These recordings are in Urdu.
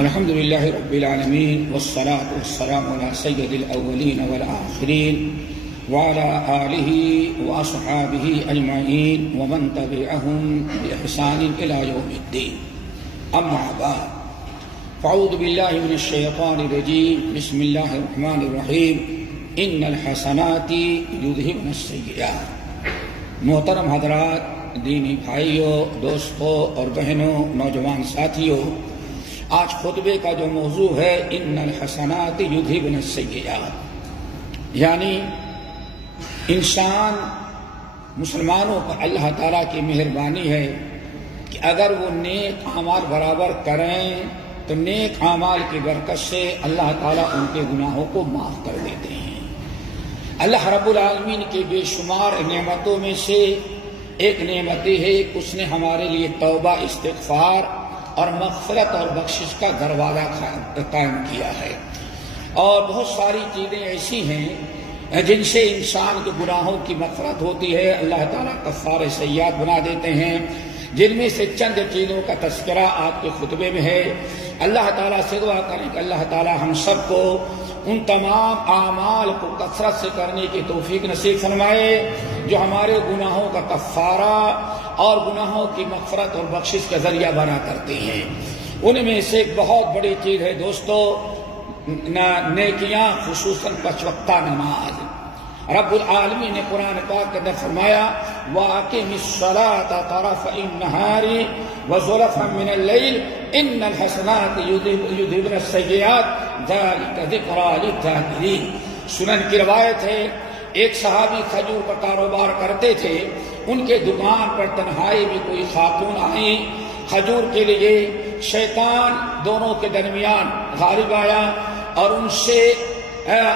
الحمد لله رب العالمين والصلاة والسلام على سيد الأولين والآخرين وعلى آله وأصحابه أجمعين ومن تبعهم بإحسان إلى يوم الدين. أما بعد، فأعوذ بالله من الشيطان الرجيم. بسم الله الرحمن الرحيم. إن الحسنات يذهبن السيئات. محترم حضرات، دینی بھائیوں، دوستوں اور بہنوں، نوجوان ساتھیوں، آج خطبے کا جو موضوع ہے ان الحسنات یذہبن السیئات، یعنی انسان مسلمانوں پر اللہ تعالیٰ کی مہربانی ہے کہ اگر وہ نیک اعمال برابر کریں تو نیک اعمال کی برکت سے اللہ تعالیٰ ان کے گناہوں کو معاف کر دیتے ہیں۔ اللہ رب العالمین کی بے شمار نعمتوں میں سے ایک نعمت ہے کہ اس نے ہمارے لیے توبہ، استغفار اور مغفرت اور بخشش کا دروازہ قائم کیا ہے، اور بہت ساری چیزیں ایسی ہیں جن سے انسان کے گناہوں کی مغفرت ہوتی ہے، اللہ تعالیٰ کفارہ سیئات بنا دیتے ہیں، جن میں سے چند چیزوں کا تذکرہ آپ کے خطبے میں ہے۔ اللہ تعالیٰ سے دعا کریں کہ اللہ تعالیٰ ہم سب کو ان تمام اعمال کو کثرت سے کرنے کی توفیق نصیب فرمائے جو ہمارے گناہوں کا کفارہ اور گناہوں کی مغفرت اور بخشش کا ذریعہ بنا کرتے ہیں۔ ان میں سے ایک بہت بڑی چیز ہے دوستو نیکیاں، خصوصاً پانچ وقتہ نماز۔ رب العالمین نے قرآن پاک کے اندر فرمایا وَأَقِمِ الصَّلَاةَ طَرَفَيِ النَّهَارِ وَزُلَفًا مِّنَ اللَّيْلِ إِنَّ الْحَسَنَاتِ يُذْهِبْنَ السَّيِّئَاتِ ذَلِكَ ذِكْرَىٰ لِلذَّاكِرِينَ۔ سنن کی روایت ہے، ایک صحابی کھجور کا کاروبار کرتے تھے، ان کے دکان پر تنہائی میں کوئی خاتون آئی کھجور کے لیے۔ شیطان دونوں کے درمیان غالب آیا اور ان سے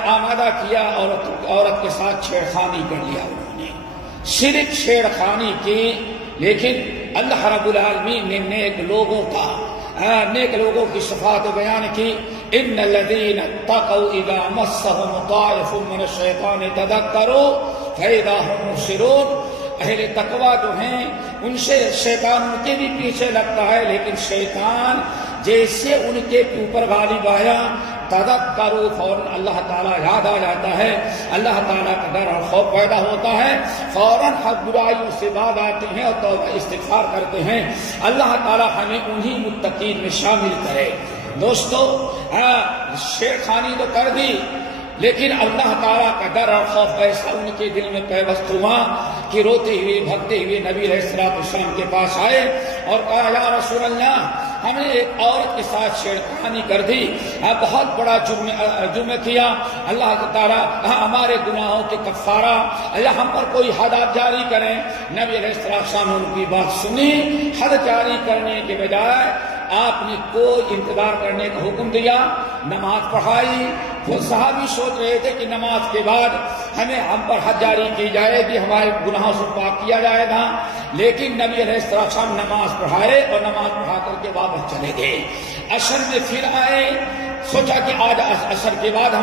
آمادہ کیا، عورت کے ساتھ چھیڑخانی کر لیا۔ انہوں نے صرف چھیڑخانی کی، لیکن اللہ رب العالمین نے نیک لوگوں کی صفات بیان کی۔ ان الذین اتقوا اذا مسهم طائف من الشیطان تذکروا فاذا هم مبصرون۔ اہل تقوی جو ہیں ان سے شیطان ان کے بھی پیچھے لگتا ہے، لیکن شیطان جیسے ان کے اوپر غالب آیا تذکروا، فوراً اللہ تعالیٰ یاد آ جاتا ہے، اللہ تعالیٰ کا ڈر اور خوف پیدا ہوتا ہے، فوراً حق برائیوں سے بعد آتے ہیں اور توبہ استغفار کرتے ہیں۔ اللہ تعالیٰ ہمیں انہی متقین میں شامل کرے۔ دوستو، چھیڑخانی تو کر دی، لیکن اللہ تعالیٰ کا ڈر اور خوف ایسا ان کے دل میں پیوست ہوا کہ روتے ہوئے بھگتے ہوئے نبی علیہ السلام کے پاس آئے اور کہا یا رسول اللہ، ہم نے ایک عورت کے ساتھ چھیڑخانی کر دی، بہت بڑا جرم کیا، اللہ تعالیٰ ہمارے گناہوں کے کفارہ، اللہ ہم پر کوئی حد آپ جاری کریں۔ نبی علیہ السلام نے ان کی بات سنی، حد جاری کرنے کے بجائے آپ نے کوئی انتظار کرنے کا حکم دیا، نماز پڑھائی۔ وہ صحابی سوچ رہے تھے کہ نماز کے بعد ہم پر حد جاری کی جائے گی، ہمارے گناہوں سے پاک کیا جائے گا، لیکن نبی علیہ السلام نماز پڑھائے اور نماز پڑھا کر کے واپس چلے گئے۔ عصر میں پھر آئے، سوچا کہ آج عصر کے بعد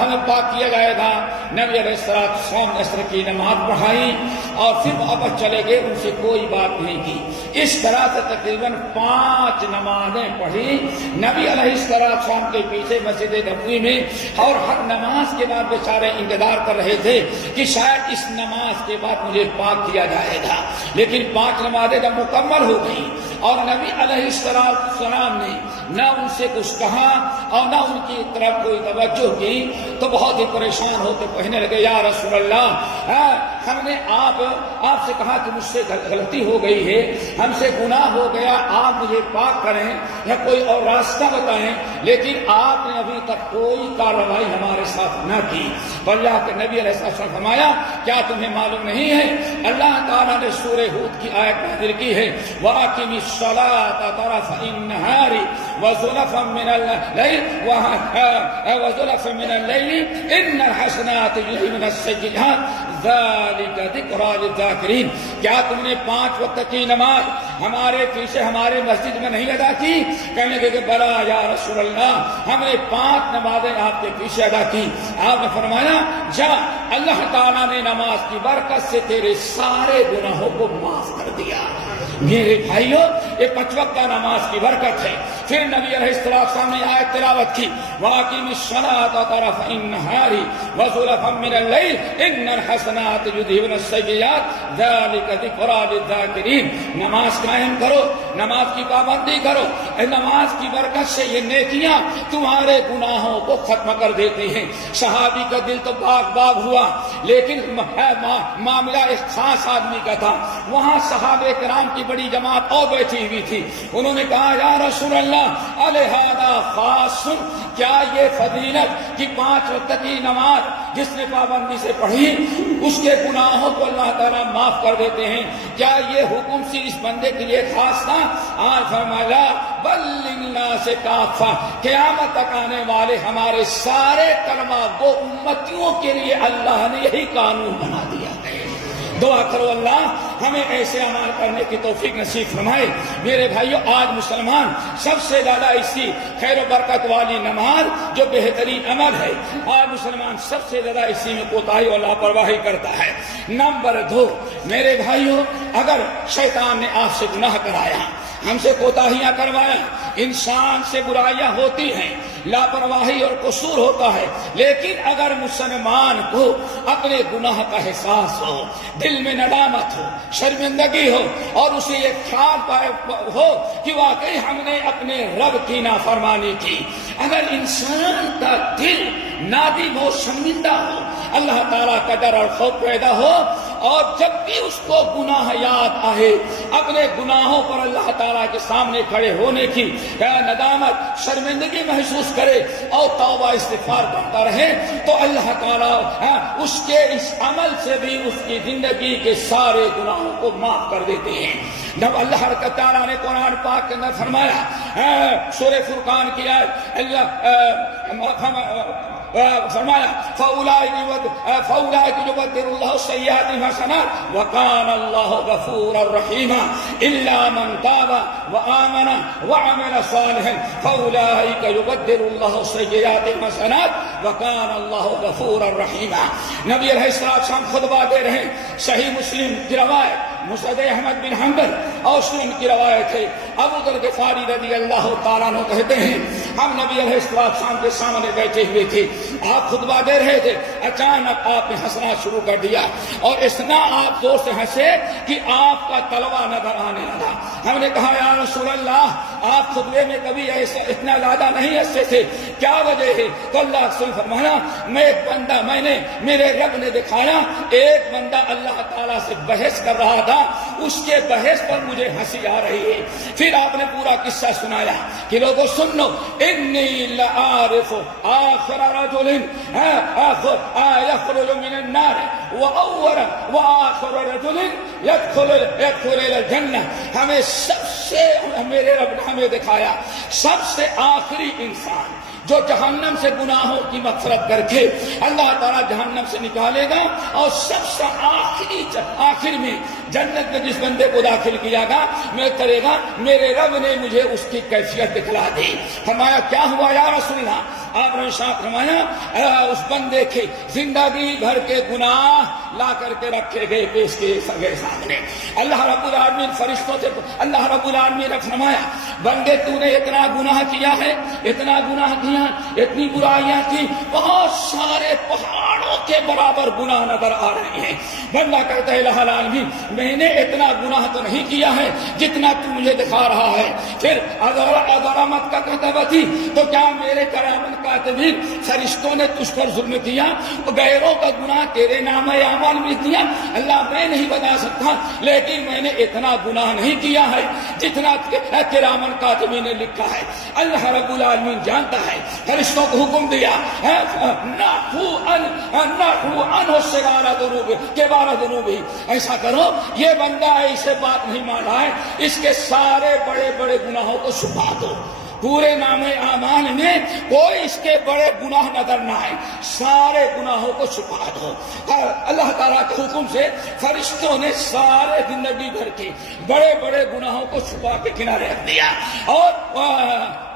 ہمیں پاک کیا جائے گا۔ نبی علیہ السلام عصر کی نماز پڑھائی اور پھر واپس چلے گئے، ان سے کوئی بات نہیں کی۔ اس طرح سے تقریباً 5 نمازیں پڑھی نبی علیہ السلام کے پیچھے مسجد نبوی میں، اور ہر نماز کے بعد بیچارے انتظار کر رہے تھے کہ شاید اس نماز کے بعد مجھے پاک کیا جائے گا، لیکن 5 نمازیں جب مکمل ہو گئی اور نبی علیہ السلام نے نہ ان سے کچھ کہا اور نہ ان کی طرف کوئی توجہ کی، تو بہت ہی پریشان ہو کے کہنے لگے یا رسول اللہ، ہم نے آپ سے کہا کہ مجھ سے غلطی ہو گئی ہے، ہم سے گناہ ہو گیا، آپ مجھے پاک کریں یا کوئی اور راستہ بتائیں، لیکن آپ نے ابھی تک کوئی کارروائی ہمارے ساتھ نہ کی۔ اللہ کے نبی علیہ السلام فرمایا کیا تمہیں معلوم نہیں ہے اللہ تعالیٰ نے سورہ ہود کی آیت نازل کی ہے وَأَقِمِ الصَّلَاةَ طَرَفَيِ النَّهَارِ وَزُلَفًا مِّنَ اللَّيْلِ إِنَّ الْحَسَنَاتِ يُذْهِبْنَ السَّيِّئَاتِ ذَلِكَ ذِكْرَىٰ لِلذَّاكِرِينَ۔ کیا تم نے 5 وقت کی نماز ہمارے پیچھے ہمارے مسجد میں نہیں ادا کی؟ کہنے لگے کہ بلا یا رسول اللہ، ہم نے 5 نمازیں آپ کے پیچھے ادا کی۔ آپ نے فرمایا جا، اللہ تعالیٰ نے نماز کی برکت سے تیرے سارے گناہوں کو معاف کر دیا۔ میرے بھائیوں یہ 5 وقت نماز کی برکت ہے۔ پھر نبی علیہ السلام نے آیت تلاوت کی وَأَقِمِ الصَّلَاةَ طَرَفَيِ النَّهَارِ وَزُلَفًا مِّنَ اللَّيْلِ إِنَّ الْحَسَنَاتِ يُذْهِبْنَ السَّيِّئَاتِ ذَلِكَ ذِكْرَىٰ لِلذَّاكِرِينَ۔ نماز قائم کرو، نماز کی پابندی کرو، نماز کی برکت سے یہ نیکیاں تمہارے گناہوں کو ختم کر دیتی ہیں۔ صحابی کا دل تو باغ باغ ہوا، لیکن معاملہ ایک خاص آدمی کا تھا۔ وہاں صحابہ کرام کی بڑی جماعت اور بیٹھی ہوئی تھی۔ انہوں نے کہا یا رسول اللہ الہذا خاص، کیا یہ فضیلت کہ 5 وقت کی نماز جس نے پابندی سے پڑھی اس کے گناہوں کو اللہ تعالیٰ معاف کر دیتے ہیں، کیا یہ حکم صرف اس بندے کے لیے خاص تھا؟ آج فرمایا بل للناس کافہ، قیامت تک آنے والے ہمارے سارے کلمہ گو امتیوں کے لیے اللہ نے یہی قانون بنا دیا ہے۔ دعا کرو اللہ ہمیں ایسے عمل کرنے کی توفیق نصیب فرمائے۔ میرے بھائیوں، آج مسلمان سب سے زیادہ اسی خیر و برکت والی نماز جو بہترین عمل ہے، آج مسلمان سب سے زیادہ اسی میں کوتاہی اور لاپرواہی کرتا ہے۔ نمبر 2، میرے بھائیوں، اگر شیطان نے آپ سے گناہ کرایا، ہم سے کوتاہیاں کروایا، انسان سے برائیاں ہوتی ہیں، لاپرواہی اور قصور ہوتا ہے، لیکن اگر مسلمان کو اپنے گناہ کا احساس ہو، دل میں ندامت ہو، شرمندگی ہو، اور اسے یہ خیال ہو کہ واقعی ہم نے اپنے رب کی نافرمانی کی، اگر انسان کا دل نادم ہو، شرمندہ ہو، اللہ تعالیٰ کا ڈر اور خوف پیدا ہو، اور جب بھی اس کو گناہ یاد آئے، اپنے گناہوں پر اللہ تعالیٰ کے سامنے کھڑے ہونے کی ندامت، شرمندگی محسوس کرے اور توبہ استغفار کرتا رہے، تو اللہ تعالیٰ اس کے اس عمل سے بھی اس کی زندگی کے سارے گناہوں کو معاف کر دیتے ہیں۔ جب اللہ تعالیٰ نے قرآن پاک کے اندر فرمایا، سورہ فرقان کی آیت، اللہ فرمایا فَأُولَٰئِكَ يُبَدِّلُ اللَّهُ السَّيِّئَاتِ حَسَنَاتٍ وَكَانَ اللَّهُ غَفُورًا رَّحِيمًا إِلَّا مَن تَابَ وَآمَنَ وَعَمِلَ صَالِحًا فَأُولَٰئِكَ يُبَدِّلُ اللَّهُ السَّيِّئَاتِ حَسَنَاتٍ وَكَانَ اللَّهُ غَفُورًا رَّحِيمًا۔ نبی علیہ السلام خطبہ دے رہے ہیں، صحیح مسلم کی روایت، مسند احمد بن حنبل اور سنن کی روایت ہے، ابو ذر غفاری رضی اللہ تعالیٰ عنہ کہتے ہیں ہم نبی علیہ السلام کے سامنے بیٹھے ہوئے تھے، آپ خطبہ دے رہے تھے، اچانک آپ نے ہنسنا شروع کر دیا، اور اتنا آپ زور سے ہنسے کہ آپ کا تلوہ نظر آنے لگا۔ ہم نے کہا یا رسول اللہ آپ خطبے میں کبھی ایسا اتنا زیادہ نہیں ہنستے تھے، کیا وجہ ہے؟ تو اللہ سے فرمایا میں نے میرے رب نے دکھایا ایک بندہ اللہ تعالیٰ سے بحث کر رہا تھا، اس کے بحث پر مجھے ہنسی آ رہی ہے۔ پھر آپ نے پورا قصہ سنایا کہ لوگوں سن لو، انی لعارف آخر رجل یخرج من النار وآخر رجل يدخل الى الجنہ۔ ہمیں سب سے، میرے رب نے ہمیں دکھایا سب سے آخری انسان جو جہنم سے گناہوں کی مغفرت کر کے اللہ تعالیٰ جہنم سے نکالے گا، اور سب سے آخر میں جنت میں جس بندے کو داخل کیا گا میں کرے گا، میرے رب نے مجھے اس کی کیفیت دکھلا دی۔ فرمایا کیا ہوا یا رسول اللہ؟ آپ نے ساتھ فرمایا اس بندے کے زندگی بھر کے گناہ لا کر کے رکھے گئے پیش کے سامنے۔ اللہ رب العالمین فرشتوں سے، اللہ رب العالمین نے فرمایا بندے تو نے اتنا گناہ کیا ہے، اتنا گناہ کیا، اتنی برائیاں کی، بہت سارے پہاڑوں کے برابر گناہ نظر آ رہے ہیں۔ بندہ کہتا ہے الہ العالمین میں نے اتنا گناہ تو نہیں کیا ہے جتنا تو مجھے دکھا رہا ہے۔ پھر عظمت کا کتبہ تھی تو کیا میرے کرامت کاتبین فرشتوں نے تجھ پر ظلم کیا؟ غیروں کا گناہ تیرے نام اعمال میں دیا؟ اللہ میں نہیں بتا سکتا، لیکن میں نے اتنا گناہ نہیں کیا ہے جتنا کرامت کاتبین نے لکھا ہے۔ اللہ رب العالمین جانتا ہے، فرشتوں کو حکم دیا ایسا کرو، یہ بندہ ایسے بات نہیں مانا ہے، اس کے سارے بڑے بڑے گناہوں کو چھپا دو، پورے نام اعمال میں کوئی اس کے بڑے گناہ نظر نہ آئے، سارے گناہوں کو چھپا دو۔ اللہ تعالیٰ کے حکم سے فرشتوں نے سارے زندگی بھر کے بڑے بڑے گناہوں کو چھپا کے کنارے رکھ دیا، اور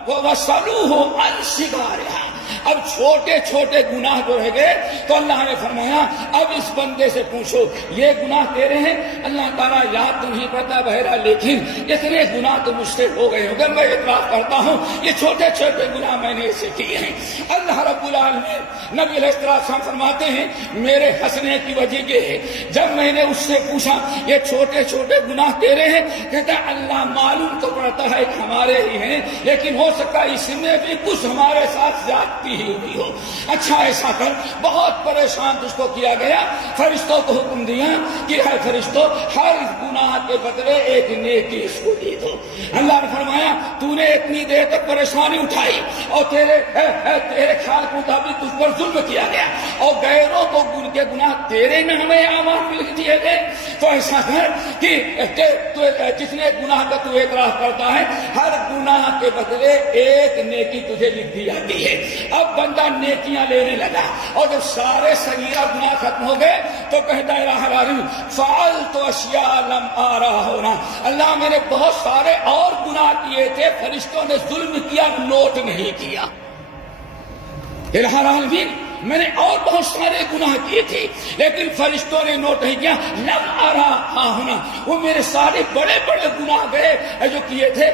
وَوَصَلُوهُ عَنْ صِغَارِهَا. اب چھوٹے چھوٹے گناہ جو رہ گئے تو اللہ نے فرمایا اب اس بندے سے پوچھو یہ گناہ تیرے ہیں؟ اللہ تعالیٰ یاد تو نہیں کرتا بہرحال لیکن اتنے گناہ تو مجھ سے ہو گئے ہوں گے، میں اعتراف کرتا ہوں یہ چھوٹے چھوٹے گناہ میں نے اسے کیے ہیں. اللہ رب العالمین نبی علیہ السلام فرماتے ہیں میرے ہنسنے کی وجہ یہ ہے جب میں نے اس سے پوچھا یہ چھوٹے چھوٹے گناہ تیرے ہیں، کہتا ہے اللہ معلوم تو پڑتا ہے کہ ہمارے ہی ہیں لیکن ہو سکتا ہے اس میں بھی کچھ ہمارے ساتھ زیادتی ہی ہوئی ہو. اچھا ایسا کر، بہت پریشان تجھ کو کیا گیا، فرشتوں کو حکم دیا کہ ہے فرشتوں ہر گناہ کے بدلے ایک نیکی اس کو دے دو. اللہ نے فرمایا تو نے اتنی دیر تک پریشانی اٹھائی اور تیرے خیال کے مطابق تجھ پر ظلم کیا گیا اور غیروں کو ان کے گناہ تیرے نامے اعمال میں لکھ دیے گئے، تو ایسا کر کہ جتنے گناہ کا تو اعتراف کرتا ہے ہر گناہ کے بدلے ایک نیکی تجھے لکھ دی جاتی ہے. اب بندہ نیکیاں لینے لگا اور جب سارے صغیرہ گناہ ختم ہو گئے تو کہتا ہے الہ العالمین فعلت اشیاء لم آرہا ہونا، اللہ میں نے بہت سارے اور گناہ کیے تھے، فرشتوں نے ظلم کیا نوٹ نہیں کیا. الہ العالمین میں نے اور بہت سارے گناہ کیے تھے لیکن فرشتوں نے نوٹ نہیں کیا. لم آرہا ہونا، وہ میرے سارے بڑے بڑے گناہ گئے جو کیے تھے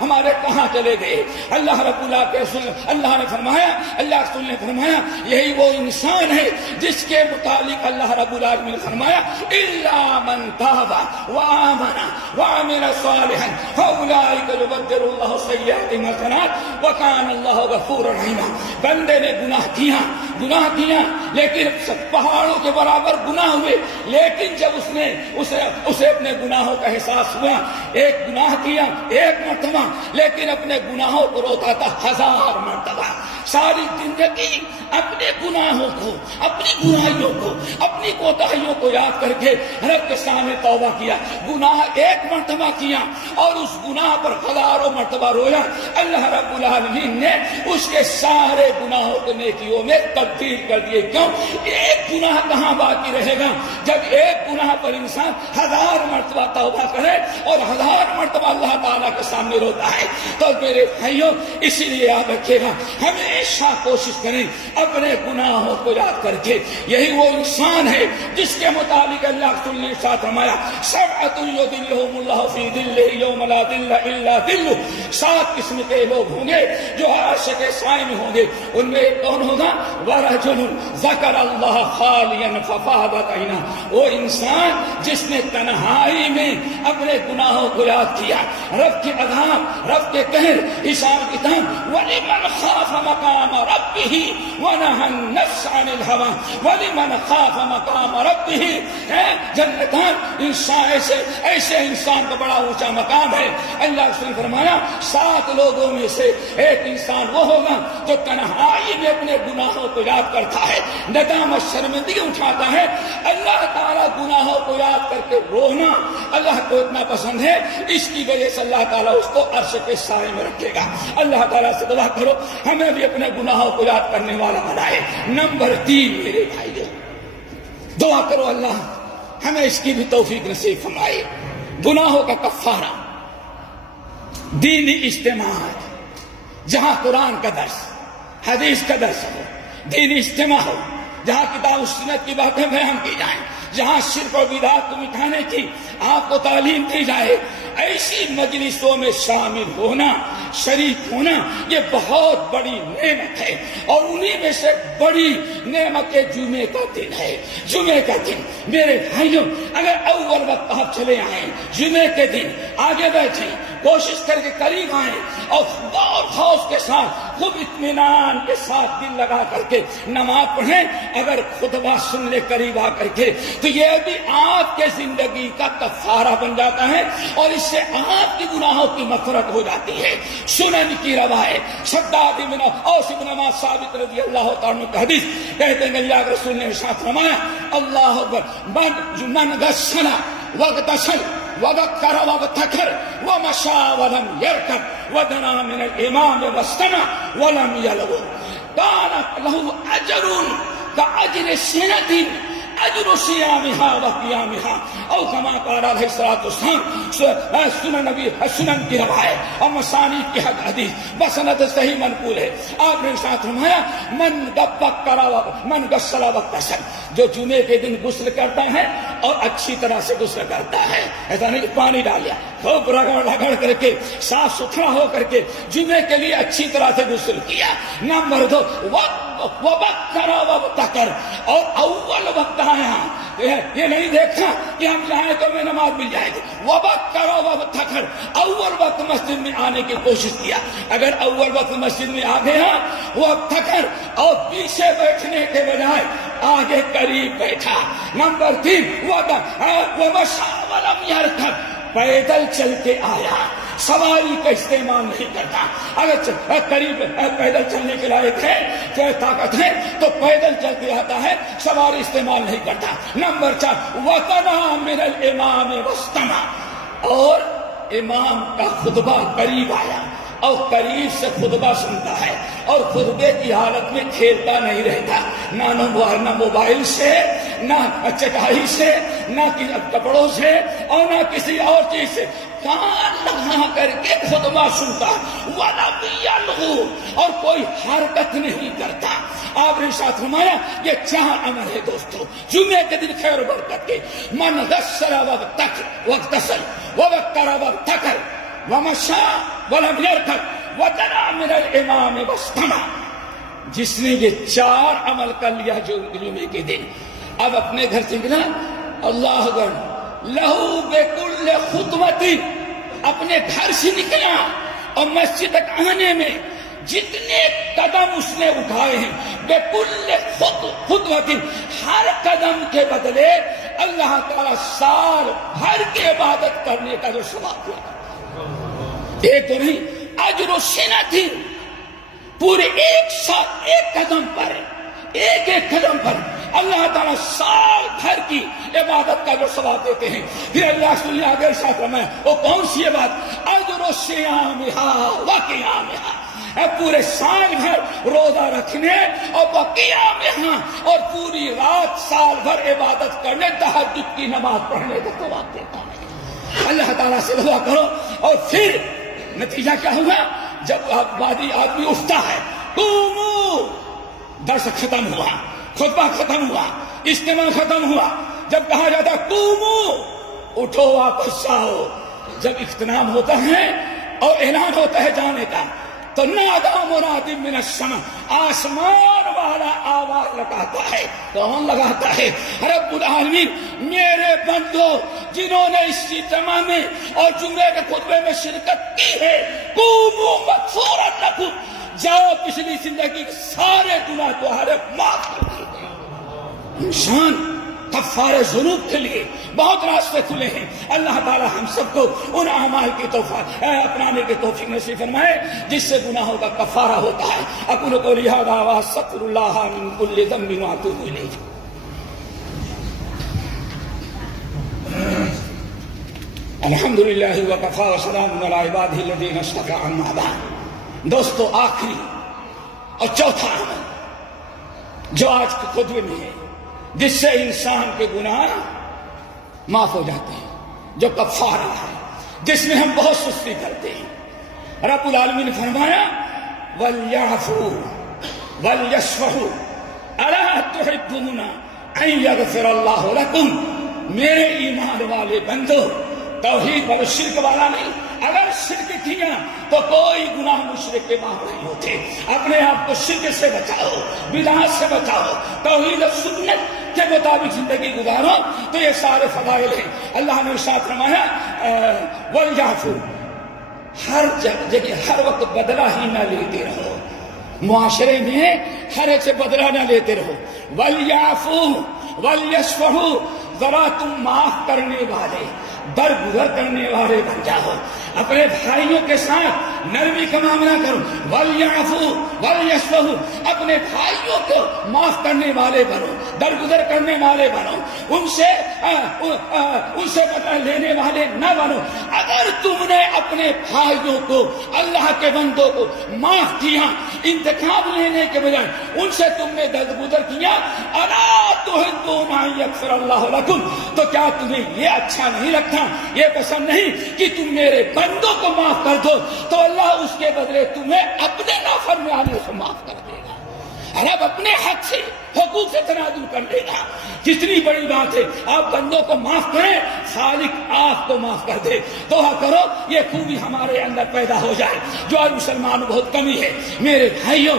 ہمارے کہاں چلے گئے. اللہ رب اللہ نے فرمایا، اللہ رسول نے فرمایا یہی وہ انسان ہے جس کے متعلق اللہ رب العالمین نے فرمایا الا من تاب وآمن وعمل صالحا فاولئک یبدل اللہ سیئاتہم حسنات وکان اللہ غفورا رحیما. بندے نے گناہ کیا لیکن پہاڑوں کے برابر گناہ ہوئے، لیکن جب اسے اپنے گناہوں کا احساس ہوا، ایک گناہ کیا ایک مرتبہ لیکن اپنے گناہوں کو روتا تھا 1000 مرتبہ. ساری زندگی اپنے گناہوں کو، اپنی برائیوں کو، اپنی کوتاہیوں کو یاد کر کے رب کے سامنے توبہ کیا. گناہ ایک مرتبہ کیا اور اس گناہ پر 1000 مرتبہ رویا. اللہ رب العالمین نے اس کے سارے گناہوں کو نیکیوں میں تبدیل کر دیے. کیوں؟ ایک گناہ کہاں باقی رہے گا جب ایک گناہ پر انسان 1000 مرتبہ توبہ کرے اور 1000 مرتبہ اللہ تعالیٰ کے سامنے روتا ہے. تو میرے بھائیوں اسی لیے یاد رکھیے گا ہمیشہ کوشش کریں اپنے گناہوں کو یاد کر کے. یہی وہ انسان ہے جس کے مطابق اللہ رسول نے ساتھ فرمایا سبعۃ یظلھم اللہ فی ظلہ یوم لا ظل الا ظلہ. 7 قسم کے لوگ ہوں گے جو عرش کے سائے میں ہوں گے. ان میں کون ہوگا؟ ورجل ذکر اللہ خالیا ففاضت عیناہ، وہ انسان جس نے تنہائی میں اپنے گناہوں کو یاد کیا، رب کے عذاب، رب کے قہر، حساب کتاب. ولمن خاف مقام ربہ ونہى النفس عن الہوى ولمن خاف مقام ربہ جنتان. انسان ایسے انسان کا بڑا اونچا مقام ہے. اللہ رسول نے فرمایا 7 لوگوں میں سے ایک انسان وہ ہوگا جو تنہائی میں اپنے گناہوں کو یاد کرتا ہے، ندامت شرمندگی اٹھاتا ہے. اللہ تعالیٰ گناہوں کو یاد کر کے رونا اللہ کو اتنا پسند ہے، اس کی وجہ سے اللہ تعالیٰ اس کو عرش کے سائے میں رکھے گا. اللہ تعالیٰ سے دعا کرو ہمیں بھی اپنے گناہوں کو یاد کرنے والا بنائے. نمبر 3 میرے بھائی دعا کرو اللہ ہمیں اس کی بھی توفیق نصیب فرمائے. گناہوں کا کفارہ، دینی اجتماعات، جہاں قرآن کا درس، حدیث کا درس ہو، دینی اجتماع ہو، جہاں کتاب و سنت کی باتیں بیان کی جائیں، جہاں شرک و بدعت کو مٹانے کی آپ کو تعلیم دی جائے. ایسی مجلسوں میں شامل ہونا، شریک ہونا یہ بہت بڑی نعمت ہے. اور انہی میں سے بڑی نعمت جمعے کا دن ہے. جمعے کا دن میرے بھائیوں اگر اول وقت آپ چلے آئیں جمعے کے دن آگے بیٹھیں، کوشش کر کے قریب آئیں اور غور خوف کے ساتھ خوب اطمینان کے ساتھ دل لگا کر کے نماز پڑھیں. اگر خطبہ سن لے قریب آ کر کے تو یہ بھی آپ کے زندگی کا کفارہ بن جاتا ہے اور اس سے آپ کی گناہوں کی مغفرت ہو جاتی ہے. سنن کی روایت شداد بن اوس بن معاذ ثابت رضی اللہ تعالیٰ عنہ کا حدیث کہتے ہیں اللہ کے رسول نے ارشاد فرمایا اللہ اکبر من غسل واغتسل وذكر وابتكر ومشى ولم يركب ودنا من الامام واستمع ولم يلغ كان له اجر كاجر سنة اجر صیامها وقیامها او کما قال علیہ الصلوۃ والسلام. سنن کی روایت اور مسانید کی حدیث بسند صحیح منقول ہے. آپ نے ارشاد فرمایا من غسل واغتسل، جو جمعے کے دن غسل کرتا ہے اور اچھی طرح سے غسل کرتا ہے، ایسا نہیں کہ پانی ڈال لیا، خوب رگڑ کر کے صاف ستھرا ہو کر کے جمعے کے لیے اچھی طرح سے غسل کیا. نمبر 2 وبکر وابتکر، اور اول وقت آیا، یہ نہیں دیکھا کہ ہم جائیں تو ہمیں نماز مل جائے گی. وبکر وابتکر، اول وقت مسجد میں آنے کی کوشش کیا. اگر اول وقت مسجد میں آ گیا وابتکر، اور پیچھے بیٹھنے کے بجائے آگے قریب بیٹھا. نمبر 3 ومشى ولم يركب، پیدل چل کے آیا، سواری کا استعمال نہیں کرتا. اگر قریب پیدل چلنے کے لائق ہے، کیا طاقت ہے، تو پیدل چل کے آتا ہے، سواری استعمال نہیں کرتا. نمبر 4 وَتَنَا مِنَ الْإِمَامِ وَاسْتَمَعَ، اور امام کا خطبہ قریب آیا اور قریب سے خطبہ سنتا ہے، اور خطبے کی حالت میں کھیلتا نہیں رہتا، نہ موبائل سے، نہ چٹائی سے، نہ کپڑوں سے، اور نہ کسی اور چیز سے. کان لگا کر کے خطبہ سنتا، وَلَمْ يَلْغُ، اور کوئی حرکت نہیں کرتا. آپ نے ارشاد فرمایا یہ 4 عمل ہے دوستو جمعے کے دن خیر و برکت کے. من غسل واغتسل وبکر وابتکر ومشى ولم يركب وَتَنَا مِنَ الْإِمَامِ وَاسْتَمَعَ، جس نے یہ 4 عمل کر لیا جو جمعے کے دن، اب اپنے گھر سے نکلا، اللہ اکبر، لہو بکل خطوتی، اپنے گھر سے نکلا اور مسجد تک آنے میں جتنے قدم اس نے اٹھائے ہیں، بکل خطوتی، ہر قدم کے بدلے اللہ تعالیٰ سال بھر کی عبادت کرنے کا جو ثواب دے. ایک تو نہیں، اجر و سنتی، پورے ایک سال ایک قدم پر، ایک قدم پر اللہ تعالیٰ سال بھر کی عبادت کا جو ثواب دیتے ہیں. پھر اللہ صلی اللہ علیہ وسلم، وہ کون سی عبادت؟ اجر و صیامها وقیامها، پورے سال بھر روزہ رکھنے اور وقیامها، اور پوری رات سال بھر عبادت کرنے، تہجد کی نماز پڑھنے کا ثواب دیتا ہے. اللہ تعالیٰ سے دعا کرو. اور پھر نتیجہ کیا ہوا؟ جب آدمی اٹھتا ہے، قوموا، درس ختم ہوا، خطبہ ختم ہوا، اجتماع ختم ہوا، جب کہا جاتا ہے قوموا، اٹھو واپس آؤ، جب اختتام ہوتا ہے اور اعلان ہوتا ہے جانے کا، تو نادا مناد من السماء، آسمان والا آواز لگاتا ہے. کون لگاتا ہے؟ رب العالمین. میرے بندو جنہوں نے اس اجتماع میں اور جمعے کے خطبے میں شرکت کی ہے، قوموا مغفورا لکم، جاؤ پچھلی زندگی کے سارے گناہ تمہارے معاف کر دیے گئے. انسان کفارہ ذنوب کے لیے بہت راستے کھلے ہیں. اللہ تعالی ہم سب کو ان اعمال کی اپنانے کی توفیق نصیب فرمائے جس سے گناہوں کا کفارہ ہوتا ہے. اقول قولی ھذا واستغفر اللہ من کل ذنب واتوب الیہ. الحمد للہ وکفی وسلام علی عبادہ الذین اصطفی. اما بعد، دوستو، آخری اور چوتھا عمل جو آج کے خطبے میں ہے، جس سے انسان کے گناہ معاف ہو جاتے ہیں، جو کفارہ ہے، جس میں ہم بہت سستی کرتے ہیں. رب العالمین نے فرمایا وَلْيَعْفُوا وَلْيَصْفَحُوا أَلَا تُحِبُّونَ أَن يَغْفِرَ اللَّهُ لَكُمْ. میرے ایمان والے بندو، توحید اور شرک والا نہیں. اگر شرک کیا تو کوئی گناہ مشرک کے معاف نہیں ہوتے. اپنے آپ کو شرک سے بچاؤ، بدعت سے بچاؤ، توحید و سنت کے مطابق زندگی گزارو، تو یہ سارے فضائل ہیں. اللہ نے ارشاد فرمایا وَلْيَعْفُوا، ہر جگہ ہر وقت بدلہ ہی نہ لیتے رہو، معاشرے میں ہر ایک سے بدلہ نہ لیتے رہو. وَلْيَعْفُوا وَلْيَصْفَحُوا، ذرا تم معاف کرنے والے درگزر کرنے والے بن جاؤ، اپنے بھائیوں کے ساتھ نرمی کا معاملہ کرو، وَلْيَعْفُوا وَلْيَصْفَحُوا، اپنے بھائیوں کو معاف کرنے والے بنو، درگزر کرنے والے بنو، ان سے بدلہ لینے والے نہ بنو۔ اگر تم نے اپنے بھائیوں کو، اللہ کے بندوں کو معاف کیا، انتقام لینے کے بجائے ان سے تم نے درگزر کیا، الا تحبون ان یغفر اللہ لکم، تو کیا تمہیں یہ اچھا نہیں لگتا، یہ پسند نہیں کہ تم میرے بندوں کو معاف کر دو، تو اللہ اس کے بدلے تمہیں اپنے نافرمانی سے معاف کر دے گا، رب اپنے حق سے، حقوق سے تنازل کر لے گا۔ جتنی بڑی بات ہے، آپ بندوں کو معاف کریں، خالق آپ کو معاف کر دے۔ دعا کرو یہ خوبی ہمارے اندر پیدا ہو جائے، جو آج مسلمانوں بہت کمی ہے۔ میرے بھائیوں،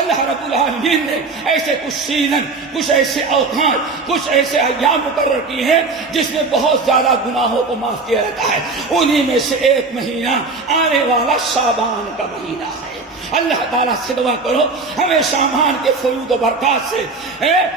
اللہ رب العالمین نے ایسے کچھ سیزن، کچھ ایسے اوقات، کچھ ایسے ایام مقرر کیے ہیں جس میں بہت زیادہ گناہوں کو معاف کیا جاتا ہے۔ انہی میں سے ایک مہینہ آنے والا شعبان کا مہینہ ہے۔ اللہ تعالیٰ سے دعا کرو ہمیں شعبان کے فیوض و برکات سے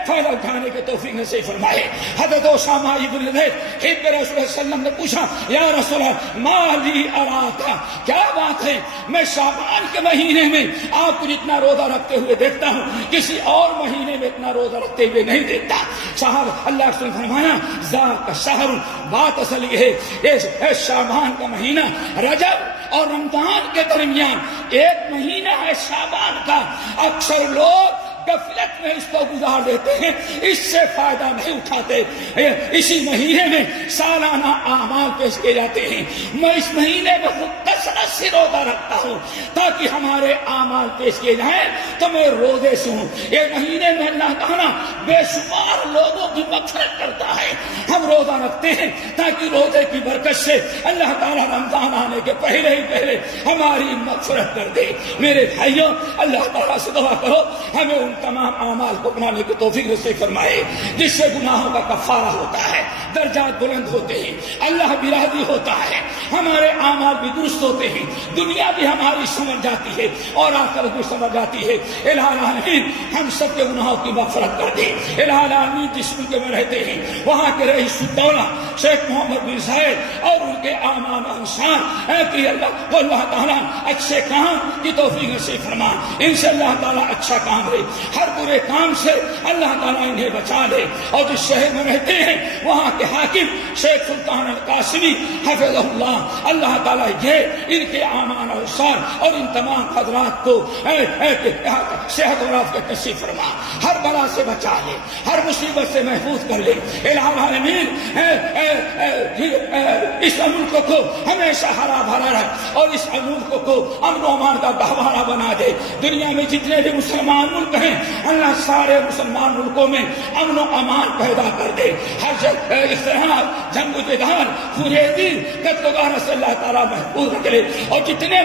فائدہ اٹھانے کے توفیق نصیب فرمائے۔ حضرت اسامہ ابن زید حب رسول اللہ صلی اللہ علیہ وسلم نے پوچھا، یا رسول اللہ ما لی اراکا، کیا بات ہے میں شعبان کے مہینے میں آپ کو جتنا روزہ رکھتے ہوئے دیکھتا ہوں، کسی اور مہینے میں اتنا روزہ رکھتے ہوئے نہیں دیکھتا۔ صاحب اللہ کے رسول نے فرمایا ذاک شہر، بات اصل یہ ہے یہ شعبان کا مہینہ رجب اور رمضان کے درمیان ایک مہینہ ہے شعبان کا، اکثر لوگ غفلت میں اس کو گزار دیتے ہیں، اس سے فائدہ نہیں اٹھاتے۔ اسی مہینے میں سالانہ اعمال پیش کیے جاتے ہیں۔ میں اس مہینے میں خود کثرت سے روزہ رکھتا ہوں تاکہ ہمارے اعمال پیش کیے جائیں تو میں روزے سے ہوں۔ یہ مہینے میں اللہ تعالیٰ بے شمار لوگوں کی مغفرت کرتا ہے۔ ہم روزہ رکھتے ہیں تاکہ روزے کی برکت سے اللہ تعالیٰ رمضان آنے کے پہلے ہی پہلے ہماری مغفرت کر دے۔ میرے بھائیوں، اللہ تعالیٰ سے دعا کرو ہمیں ان تمام اعمال کو اپنانے کی توفیق نصیب فرمائے جس سے گناہوں کا کفارہ ہوتا ہے، درجات بلند ہوتے ہیں، اللہ بھی راضی ہوتا ہے، ہمارے اعمال بھی درست ہوتے ہیں، دنیا بھی ہماری سمجھ جاتی ہے اور آخرت بھی سمجھ جاتی ہے۔ الہ العالمین ہم سب کے گناہوں کی مغفرت کر دے۔ الہ العالمین جس ملک میں رہتے ہیں وہاں کے رئیس الدولہ شیخ محمد بن زاید اور ان کے اعمال انصار اے کہ اللہ تعالیٰ اچھے کام کی توفیق نصیب فرما، ان سے اللہ تعالیٰ اچھا کام لے، ہر برے کام سے اللہ تعالیٰ انہیں بچا لے، اور جس شہر میں رہتے ہیں وہاں کے حاکم شیخ سلطان القاسمی حفظہ اللہ، اللہ تعالیٰ یہ ان کے اعمال انصار اور ان تمام حضرات کو صحت اور عافیت نصیب فرما، ہر بلا سے بچا لے، ہر مصیبت سے محفوظ کر لے۔ الہ العالمین اس ملک کو ہمیشہ ہرا بھرا رکھ اور اس ملک کو امن و امان کا گہوارہ بنا دے۔ دنیا میں جتنے بھی مسلمان ملک ہیں اللہ سارے مسلمان ملکوں میں امن و امان پیدا کر دے، ہر اختلاف، جنگ و جدال، خوریزی، قتل و غارت سے اللہ تعالیٰ محفوظ رکھ لے، اور جتنے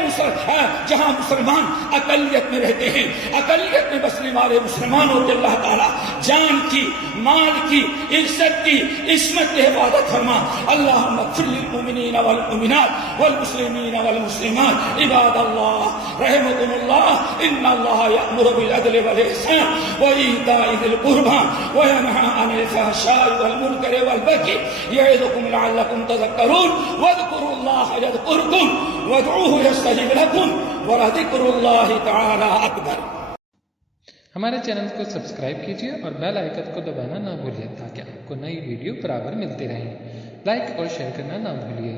جہاں مسلمان اقلیت میں رہتے ہیں، اقلیت میں بسنے والے مسلمانوں کے اللہ تعالیٰ جان کی، مال کی، عزت کی، عصمت کی حفاظت فرما۔ اللہم اغفر للمؤمنین والمؤمنات والمسلمین والمسلمات عباد اللہ رحمکم اللہ، ان اللہ یأمر بالعدل والإحسان وإيتاء ذي القربى وينهى عن الفحشاء والمنكر والبغي يعظكم لعلكم تذكرون واذكروا الله يذكركم وادعوه يستجب لكم ولذكر الله تعالى أكبر۔ ہمارے چینل کو سبسکرائب کیجیے اور بیل آئیکن کو دبانا نہ بھولیے تاکہ آپ کو نئی ویڈیو برابر ملتی رہیں۔ لائک اور شیئر کرنا نہ بھولیے۔